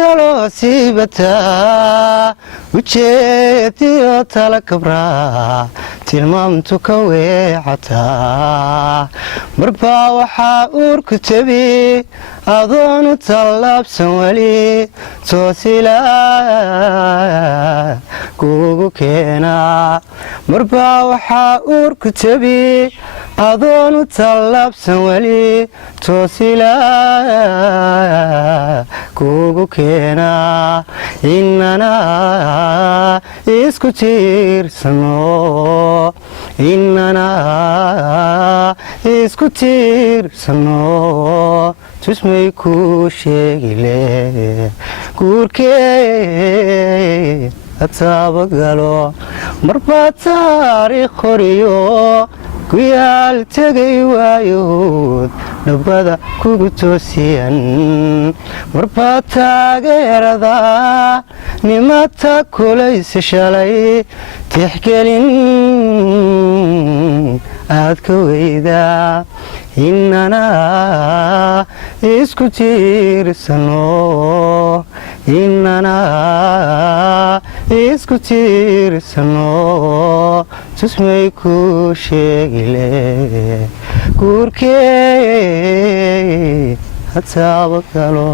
taloo siibataa ujeediyo tala kabraa tilmaamtu ka weecataa marbaa waxaa uurku tabi adoonu tallaabsan weli toosilaa kuugu keenaa marbaa waxaa uurku tabi adoonu tallaabsan weli toosilaa kuugu keenaa inana isku tiirsano inana isku tiirsano tusmay kuu sheegile guurkee ataabagalo marbaa taariikh qoriyo ku yaal tegay waayood nabada kugu toosiyan marbaa taageerada nimata kulaysa shalay tixgelin aad ka weydaa inana isku tiirsano inana isku tiirsano tusmay kuu sheegile guurkee hataabagalo